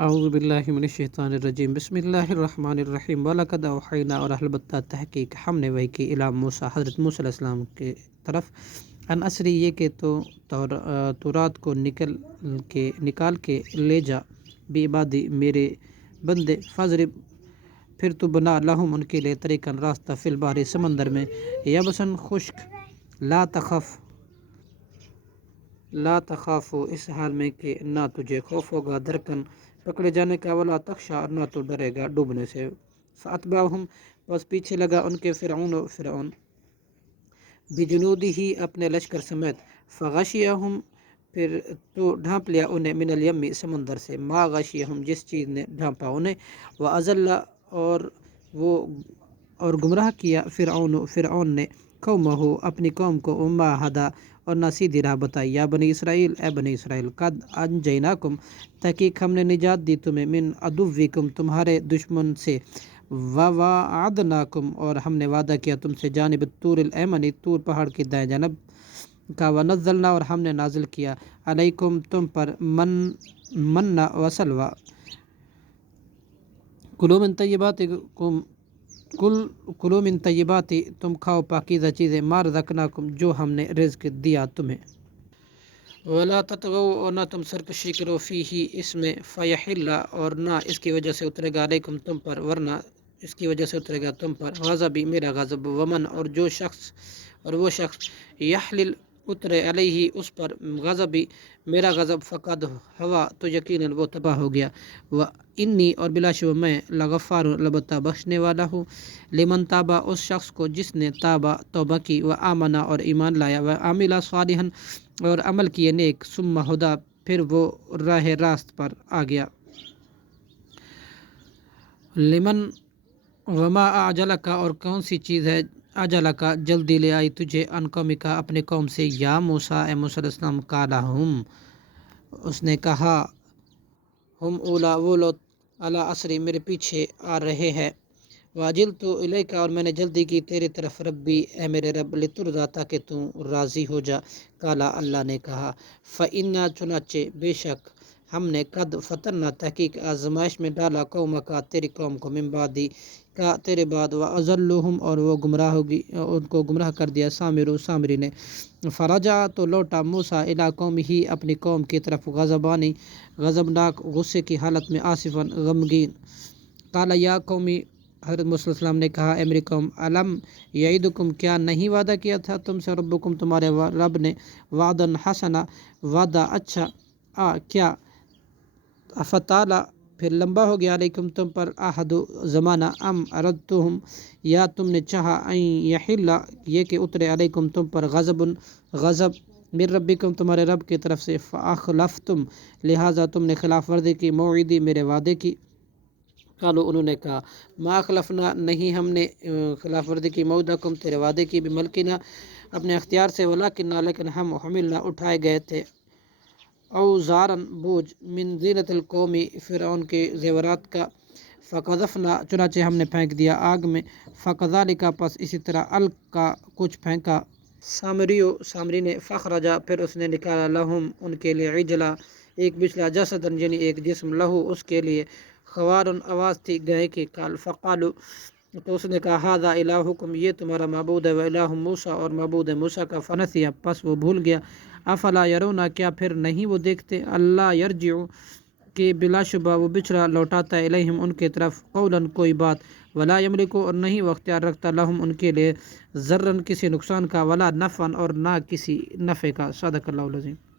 اعوذ باللہ من الشیطان الرجیم بسم اللہ الرحمن الرحیم وَلَقَدْ أَوْحَيْنَا اور البتہ تحقیق ہم نے وحی کی الی موسیٰ حضرت موسیٰ علیہ السلام کے طرف ان اسری یہ کہ تو رات کو نکال کے لے جا بعبادی میرے بندے فضرب پھر تو بنا لہم ان کے لیے طریقاً راستہ فی البحر سمندر میں یبساً خشک لا تخافو اس حال میں کہ نہ تجھے خوف ہوگا درکن پکڑے جانے کا ولا تخشا اور نہ تو ڈرے گا ڈوبنے سے فاتبعہم بس پیچھے لگا ان کے فرعون بجنودی ہی اپنے لشکر سمیت فغشیہم پھر تو ڈھانپ لیا انہیں من الیمی سمندر سے ما غشیہم جس چیز نے ڈھانپا انہیں وَأَزَلَّ اور گمراہ کیا فرعون نے قومہ اپنی قوم کو وما ہدا اور نہ سیدھی راہ بتائی یا بنی اسرائیل اے بنی اسرائیل قد انجیناکم تحقیق ہم نے نجات دی تمہیں من عدوکم تمہارے دشمن سے وواعدناکم اور ہم نے وعدہ کیا تم سے جانب طور الایمن طور پہاڑ کی دائیں جانب کا ونزلنا اور ہم نے نازل کیا علیکم تم پر من وسلوی کلوا من طیبات تم کھاؤ پاکیزہ چیزیں ما رزقناکم جو ہم نے رزق دیا تمہیں ولا تطغوا اور نہ تم سرکشی کرو فیہ اس میں فیحل اور نہ اس کی وجہ سے اترے گا علیکم تم پر ورنہ اس کی وجہ سے اترے گا تم پر غضبی میرا غضب ومن اور وہ شخص یحلل اترے علیہ اس پر غضبی میرا غضب فقد ہوا تو یقیناً وہ تباہ ہو گیا انی اور بلا شبہ میں لغفار البتہ بخشنے والا ہوں لمن تابا اس شخص کو جس نے توبہ کی و آمنا اور ایمان لایا و عاملہ صالحا اور عمل کیے نیک ثم ہدا پھر وہ راہ راست پر آ گیا لمن وما اعجلک اور کون سی چیز ہے اجلک جلدی لے آئی تجھے ان قومک اپنے قوم سے یا موسیٰ اے موسیٰ علیہ السلام قال اس نے کہا ہم اولا وہ لوگ علی اسری میرے پیچھے آ رہے ہیں واجلت الیک اور میں نے جلدی کی تیری طرف ربی اے میرے رب لترضی تاکہ تو راضی ہو جا قال اللہ نے کہا فإنا چنانچہ بے شک ہم نے قد فتنا تحقیق آزمائش میں ڈالا قومک تیری قوم کو من بعدی کا تیرے بعد وأضلوہم اور وہ گمراہ ہوگی ان کو گمراہ کر دیا سامری نے فرجع تو لوٹا موسیٰ الی قومہ اپنی قوم کی طرف غضبناک غصے کی حالت میں آصفا غمگین قال یا قومی حضرت موسیٰ علیہ السلام نے کہا اے میری قوم علم یعیدکم کیا نہیں وعدہ کیا تھا تم سے ربکم تمہارے رب نے وعدن حسنا وعدہ اچھا کیا فتالا پھر لمبا ہو گیا علیکم تم پر عہد زمانہ ام اردتم یا تم نے چاہا ان یحل یہ کہ اترے علیکم تم پر غضب من ربکم تمہارے رب کی طرف سے فاخلفتم لہٰذا تم نے خلاف ورزی کی موعدی میرے وعدے کی قالوا انہوں نے کہا ما اخلفنا نہیں ہم نے خلاف ورزی کی موعدکم تیرے وعدے کی بملکنا اپنے اختیار سے ولکننا لیکن ہم حملنا اٹھائے گئے تھے اوزارن بوجھ من زینت القومی فرعون کے زیورات کا فقذفنا چنانچہ ہم نے پھینک دیا آگ میں فکذالک پس اسی طرح القا کچھ پھینکا سامری نے فخرجا پھر اس نے نکالا لہم ان کے لیے عجلا ایک بچلا جسدن یعنی ایک جسم لہو اس کے لیے خوارن آواز تھی گائے کی قال فقالو تو اس نے کہا ھذا الہکم یہ تمہارا معبود ہے و الہ موسیٰ اور معبود موسیٰ کا فنسی پس وہ بھول گیا افلا یرونا کیا پھر نہیں وہ دیکھتے اللہ یرجع کہ بلا شبہ وہ بچھڑا لوٹاتا ہے الیہم ان کے طرف قولاً کوئی بات ولا یملکو اور نہیں وہ اختیار رکھتا لہم ان کے لیے ضرًا کسی نقصان کا ولا نفعاً اور نہ کسی نفع کا صدق اللہ العظیم.